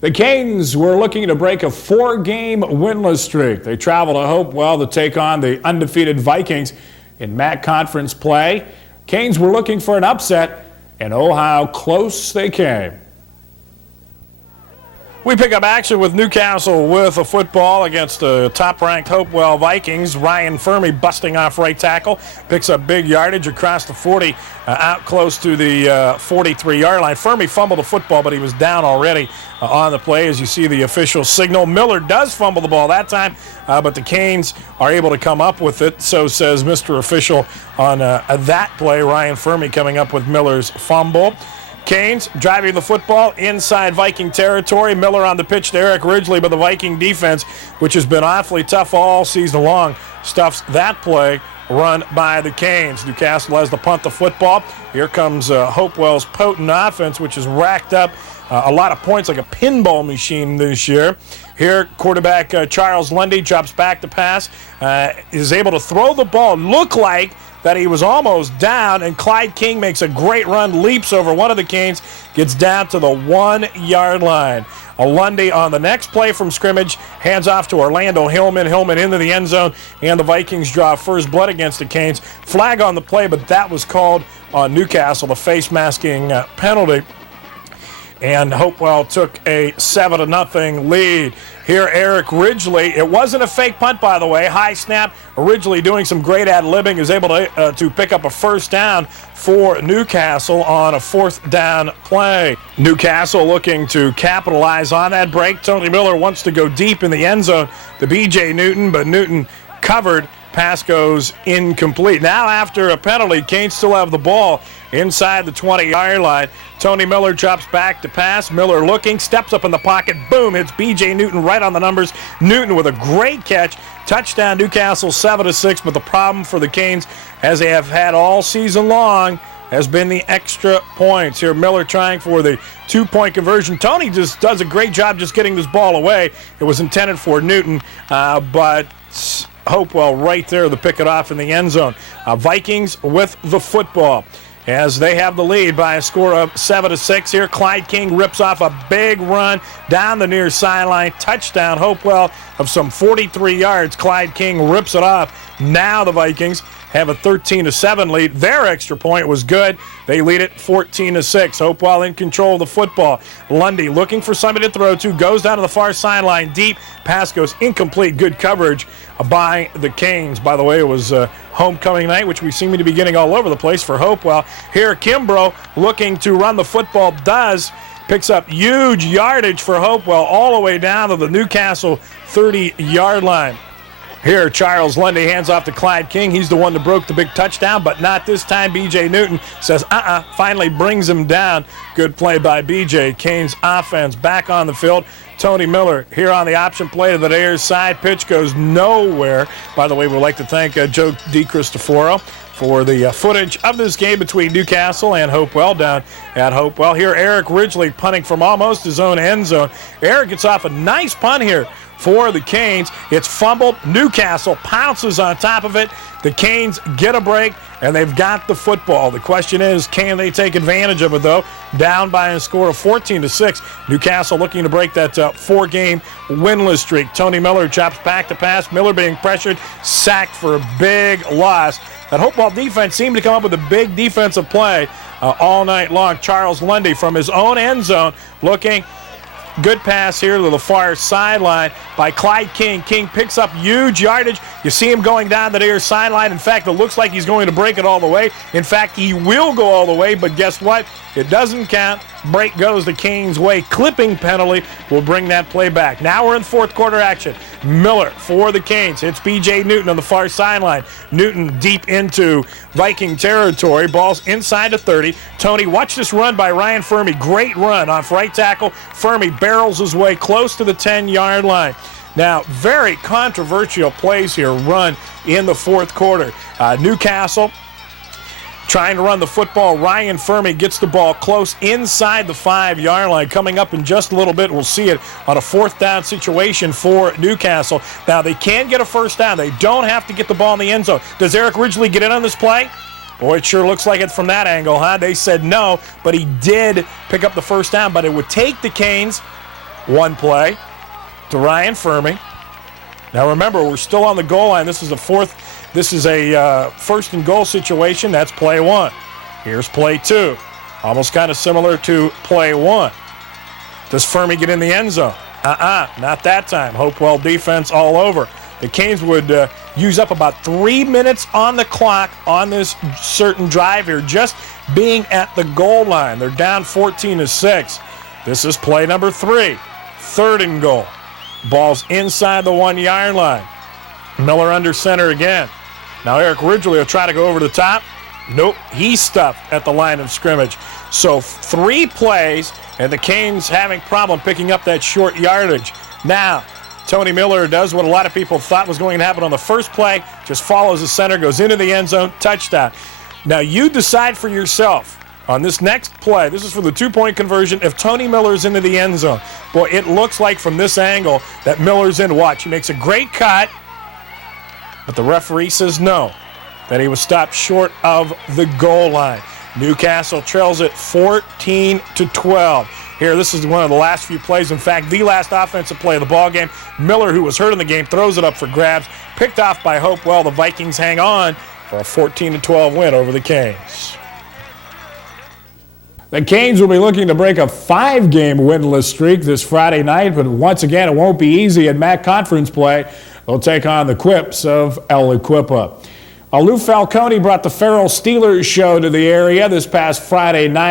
The Canes were looking to break a 4-game winless streak. They travel to Hopewell to take on the undefeated Vikings in MAC conference play. Canes were looking for an upset, and oh, how close they came. We pick up action with Newcastle with a football against the top-ranked Hopewell Vikings. Ryan Fermi busting off right tackle, picks up big yardage across the 40, out close to the 43-yard line. Fermi fumbled the football, but he was down already on the play, as you see the official signal. Miller does fumble the ball that time, but the Canes are able to come up with it. So says Mr. Official on that play. Ryan Fermi coming up with Miller's fumble. Canes driving the football inside Viking territory. Miller on the pitch to Eric Ridgely, but the Viking defense, which has been awfully tough all season long, stuffs that play run by the Canes. Newcastle has to punt the football. Here comes Hopewell's potent offense, which has racked up a lot of points like a pinball machine this year. Here, quarterback Charles Lundy drops back to pass, is able to throw the ball. Look like that he was almost down, and Clyde King makes a great run, leaps over one of the Canes, gets down to the 1-yard line. Lundy on the next play from scrimmage, hands off to Orlando Hillman. Hillman into the end zone, and the Vikings draw first blood against the Canes. Flag on the play, but that was called on Newcastle, the face masking penalty. And Hopewell took a 7-0 lead. Here, Eric Ridgely. It wasn't a fake punt, by the way. High snap. Ridgely doing some great ad-libbing, is able to pick up a first down for Newcastle on a 4th down play. Newcastle looking to capitalize on that break. Tony Miller wants to go deep in the end zone to B.J. Newton, but Newton covered. Pass goes incomplete. Now, after a penalty, Canes still have the ball inside the 20-yard line. Tony Miller drops back to pass. Miller looking, steps up in the pocket. Boom, hits B.J. Newton right on the numbers. Newton with a great catch. Touchdown, Newcastle 7-6. But the problem for the Canes, as they have had all season long, has been the extra points. Here, Miller trying for the 2-point conversion. Tony just does a great job just getting this ball away. It was intended for Newton, but Hopewell right there to pick it off in the end zone. Vikings with the football as they have the lead by a score of 7-6. Here, Clyde King rips off a big run down the near sideline. Touchdown, Hopewell of some 43 yards. Clyde King rips it off. Now the Vikings have a 13-7 lead. Their extra point was good. They lead it 14-6. Hopewell in control of the football. Lundy looking for somebody to throw to. Goes down to the far sideline. Deep. Pass goes incomplete. Good coverage by the Canes. By the way, it was homecoming night, which we seem to be getting all over the place for Hopewell. Here, Kimbrough looking to run the football. Does. Picks up huge yardage for Hopewell all the way down to the Newcastle 30-yard line. Here, Charles Lundy hands off to Clyde King. He's the one that broke the big touchdown, but not this time. B.J. Newton says, finally brings him down. Good play by B.J. Canes offense back on the field. Tony Miller here on the option play to the near side. Pitch goes nowhere. By the way, we'd like to thank Joe DiCristoforo for the footage of this game between Newcastle and Hopewell down at Hopewell. Here, Eric Ridgely punting from almost his own end zone. Eric gets off a nice punt here for the Canes. It's fumbled. Newcastle pounces on top of it. The Canes get a break, and they've got the football. The question is, can they take advantage of it, though? Down by a score of 14-6. Newcastle looking to break that 4-game winless streak. Tony Miller chops back to pass. Miller being pressured, sacked for a big loss. That Hopewell defense seemed to come up with a big defensive play all night long. Charles Lundy from his own end zone looking. Good pass here to the far sideline by Clyde King. King picks up huge yardage. You see him going down the near sideline. In fact, it looks like he's going to break it all the way. In fact, he will go all the way, but guess what? It doesn't count. Break goes the Canes' way. Clipping penalty will bring that play back. Now we're in fourth quarter action. Miller for the Canes. Hits B.J. Newton on the far sideline. Newton deep into Viking territory. Ball's inside the 30. Tony, watch this run by Ryan Fermi. Great run off right tackle. Fermi barrels his way close to the 10-yard line. Now, very controversial plays here run in the fourth quarter. Newcastle trying to run the football. Ryan Fermi gets the ball close inside the 5-yard line. Coming up in just a little bit, we'll see it on a 4th down situation for Newcastle. Now, they can get a first down. They don't have to get the ball in the end zone. Does Eric Ridgely get in on this play? Boy, it sure looks like it from that angle, huh? They said no, but he did pick up the first down, but it would take the Canes One play to Ryan Fermi. Now remember, we're still on the goal line. This is a first and goal situation. That's play one. Here's play two. Almost kind of similar to play one. Does Fermi get in the end zone? Not that time. Hopewell defense all over. The Canes would use up about 3 minutes on the clock on this certain drive here, just being at the goal line. They're down 14-6. This is play number 3. Third and goal. Ball's inside the 1 yard line. Miller under center again. Now Eric Ridgely will try to go over the top. Nope, he's stuffed at the line of scrimmage. So 3 plays, and the Canes having problem picking up that short yardage. Now, Tony Miller does what a lot of people thought was going to happen on the first play, just follows the center, goes into the end zone, touchdown. Now you decide for yourself on this next play. This is for the 2-point conversion. If Tony Miller's into the end zone, boy, it looks like from this angle that Miller's in. Watch, he makes a great cut, but the referee says no, that he was stopped short of the goal line. Newcastle trails it 14-12. Here, this is one of the last few plays. In fact, the last offensive play of the ball game. Miller, who was hurt in the game, throws it up for grabs. Picked off by Hopewell. The Vikings hang on for a 14-12 win over the Canes. The Canes will be looking to break a 5-game winless streak this Friday night, but once again, it won't be easy in MAC conference play. They'll take on the Quips of El Equipa. Lou Falcone brought the Farrell Steelers show to the area this past Friday night.